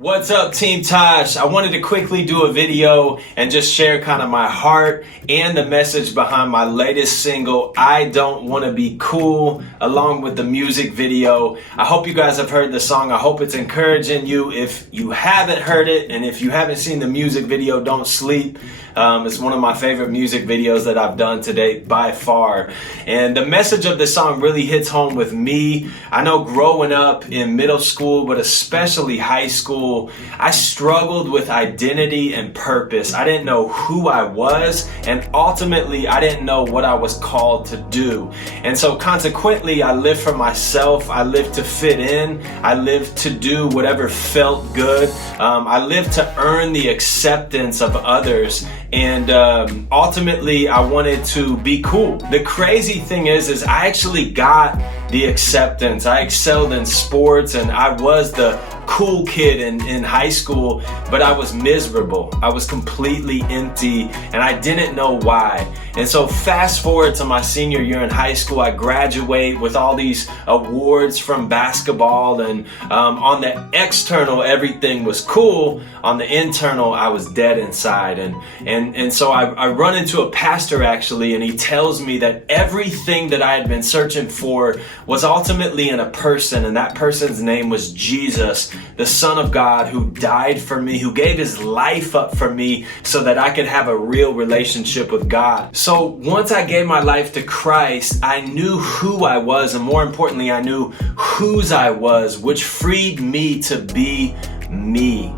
What's up, Team Tosh? I wanted to quickly do a video and just share kind of my heart and the message behind my latest single, I Don't Want to Be Cool, along with the music video. I hope you guys have heard the song. I hope it's encouraging you. If you haven't heard it and if you haven't seen the music video, don't sleep. It's one of my favorite music videos that I've done to date by far. And the message of this song really hits home with me. I know growing up in middle school, but especially high school, I struggled with identity and purpose. I didn't know who I was, and ultimately I didn't know what I was called to do. And so consequently, I lived for myself. I lived to fit in. I lived to do whatever felt good. I lived to earn the acceptance of others. And ultimately, I wanted to be cool. The crazy thing is I actually got the acceptance. I excelled in sports and I was the cool kid in high school, but I was miserable. I was completely empty and I didn't know why. And so fast forward to my senior year in high school, I graduate with all these awards from basketball, and on the external, everything was cool. On the internal, I was dead inside. And so I run into a pastor actually, and he tells me that everything that I had been searching for was ultimately in a person, and that person's name was Jesus, the Son of God, who died for me, who gave his life up for me so that I could have a real relationship with God. So once I gave my life to Christ, I knew who I was, and more importantly, I knew whose I was, which freed me to be me.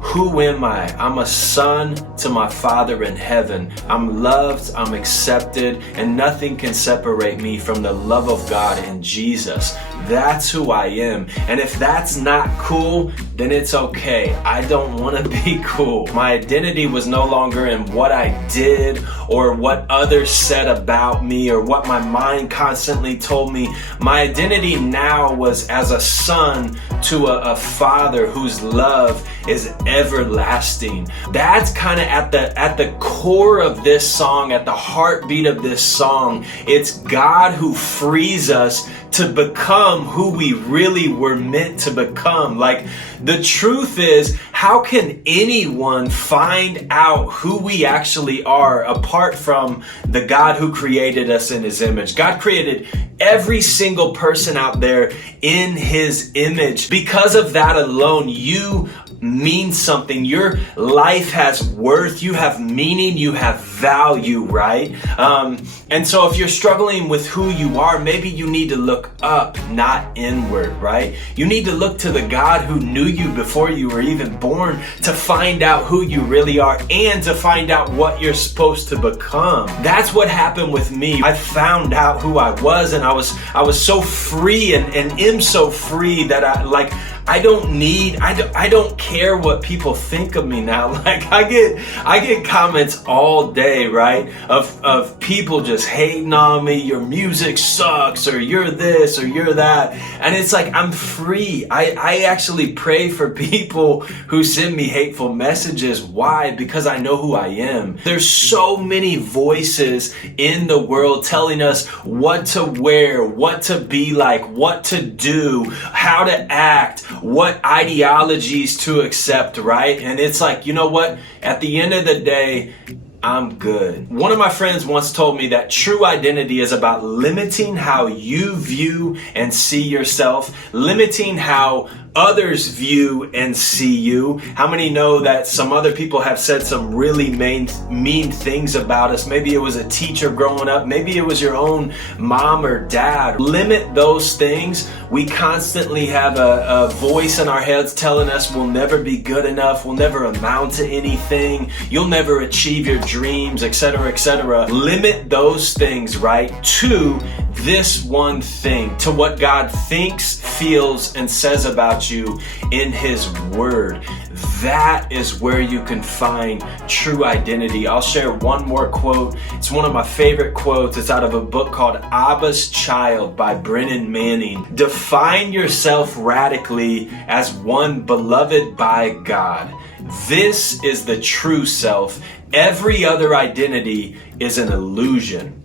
Who am I? I'm a son to my Father in heaven. I'm loved, I'm accepted, and nothing can separate me from the love of God in Jesus. That's who I am. And if that's not cool, then it's okay. I don't want to be cool. My identity was no longer in what I did or what others said about me or what my mind constantly told me. My identity now was as a son to a father whose love is everlasting. That's kind of at the core of this song, at the heartbeat of this song. It's God who frees us to become who we really were meant to become. Like, the truth is, how can anyone find out who we actually are apart from the God who created us in his image? God created every single person out there in his image. Because of that alone, you mean something. Your life has worth. You have meaning. You have value, right? And so if you're struggling with who you are, maybe you need to look up, not inward, right? You need to look to the God who knew you before you were even born to find out who you really are and to find out what you're supposed to become. That's what happened with me. I found out who I was, and I was so free and am so free that I don't care what people think of me now. Like, I get comments all day, right? Of people just hating on me. Your music sucks, or you're this, or you're that. And it's like, I'm free. I actually pray for people who send me hateful messages. Why? Because I know who I am. There's so many voices in the world telling us what to wear, what to be like, what to do, how to act, what ideologies to accept, right? And it's like, you know what? At the end of the day, I'm good. One of my friends once told me that true identity is about limiting how you view and see yourself, limiting how others view and see you. How many know that some other people have said some really mean things about us? Maybe it was a teacher growing up. Maybe it was your own mom or dad. Limit those things. We constantly have a voice in our heads telling us we'll never be good enough. We'll never amount to anything. You'll never achieve your dreams, etc., etc. Limit those things, right, to this one thing, to what God thinks, feels, and says about you in his word. That is where you can find true identity. I'll share one more quote. It's one of my favorite quotes. It's out of a book called Abba's Child by Brennan Manning. Define yourself radically as one beloved by God. This is the true self. Every other identity is an illusion.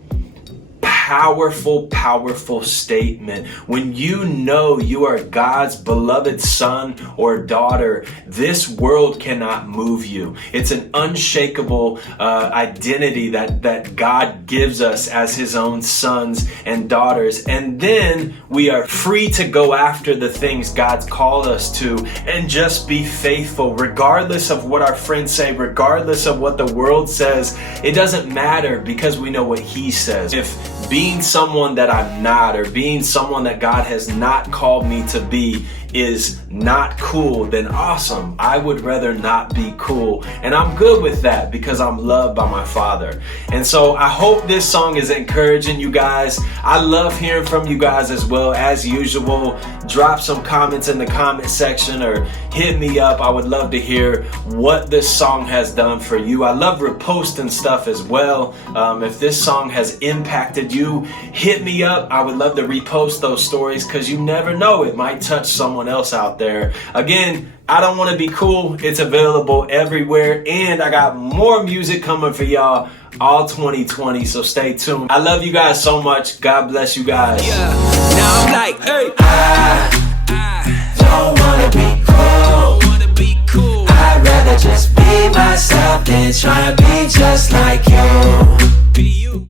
powerful, powerful statement. When you know you are God's beloved son or daughter, this world cannot move you. It's an unshakable identity that God gives us as his own sons and daughters. And then we are free to go after the things God's called us to and just be faithful, regardless of what our friends say, regardless of what the world says. It doesn't matter, because we know what he says. If being someone that I'm not, or being someone that God has not called me to be, is not cool, then awesome. I would rather not be cool. And I'm good with that because I'm loved by my Father. And so I hope this song is encouraging you guys. I love hearing from you guys as well. As usual, drop some comments in the comment section or hit me up. I would love to hear what this song has done for you. I love reposting stuff as well. If this song has impacted you, hit me up. I would love to repost those stories, because you never know, it might touch someone else out there. Again, I don't want to be cool. It's available everywhere, and I got more music coming for y'all all 2020, so stay tuned. I love you guys so much. God bless you guys. Yeah. Now